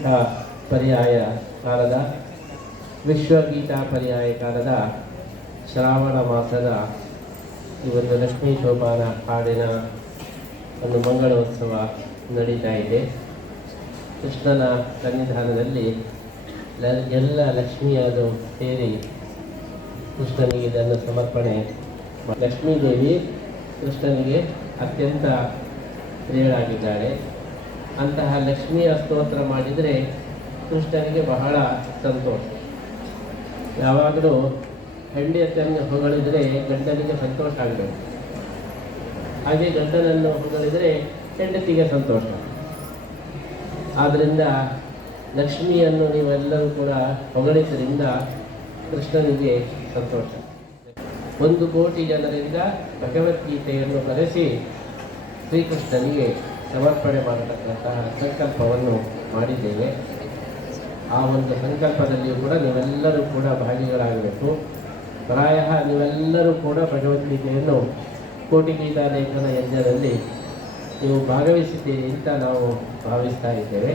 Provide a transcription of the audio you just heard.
ವೈಕುಂಠ ಪರ್ಯಾಯ ಕಾಲದ ವಿಶ್ವಗೀತಾ ಪರ್ಯಾಯ ಕಾಲದ ಶ್ರಾವಣ ಮಾಸದ ಈ ಒಂದು ಲಕ್ಷ್ಮೀ ಶೋಭಾನ ಹಾಡಿನ ಒಂದು ಮಂಗಳೋತ್ಸವ ನಡೀತಾ ಇದೆ. ಕೃಷ್ಣನ ಸನ್ನಿಧಾನದಲ್ಲಿ ಎಲ್ಲ ಲಕ್ಷ್ಮಿಯರು ಸೇರಿ ಕೃಷ್ಣನಿಗೆ ಇದನ್ನು ಸಮರ್ಪಣೆ. ಲಕ್ಷ್ಮೀದೇವಿ ಕೃಷ್ಣನಿಗೆ ಅತ್ಯಂತ ಪ್ರಿಯಳಾಗಿದ್ದಾಳೆ. ಅಂತಹ ಲಕ್ಷ್ಮಿಯ ಸ್ತೋತ್ರ ಮಾಡಿದರೆ ಕೃಷ್ಣನಿಗೆ ಬಹಳ ಸಂತೋಷ. ಯಾವಾಗಲೂ ಹೆಂಡತಿಯನ್ನು ಹೊಗಳಿದರೆ ಗಂಡನಿಗೆ ಸಂತೋಷ ಆಗಬೇಕು, ಹಾಗೆ ಗಂಡನನ್ನು ಹೊಗಳಿದರೆ ಹೆಂಡತಿಗೆ ಸಂತೋಷ. ಆದ್ದರಿಂದ ಲಕ್ಷ್ಮಿಯನ್ನು ನೀವೆಲ್ಲರೂ ಕೂಡ ಹೊಗಳಿದ್ದರಿಂದ ಕೃಷ್ಣನಿಗೆ ಸಂತೋಷ. 1 ಕೋಟಿ ಜನರಿಂದ ಭಗವದ್ಗೀತೆಯನ್ನು ಬರೆಸಿ ಶ್ರೀಕೃಷ್ಣನಿಗೆ ಸಮರ್ಪಣೆ ಮಾಡತಕ್ಕಂತಹ ಸಂಕಲ್ಪವನ್ನು ಮಾಡಿದ್ದೇವೆ. ಆ ಒಂದು ಸಂಕಲ್ಪದಲ್ಲಿಯೂ ಕೂಡ ನೀವೆಲ್ಲರೂ ಕೂಡ ಭಾಗಿಗಳಾಗಬೇಕು. ಪ್ರಾಯ ನೀವೆಲ್ಲರೂ ಕೂಡ ಭಗವದ್ಗೀತೆಯನ್ನು ಕೋಟಿ ಗೀತಾ ಲೇಖನ ಯಜ್ಞದಲ್ಲಿ ನೀವು ಭಾಗವಹಿಸಿದ್ದೀರಿ ಅಂತ ನಾವು ಭಾವಿಸ್ತಾ ಇದ್ದೇವೆ.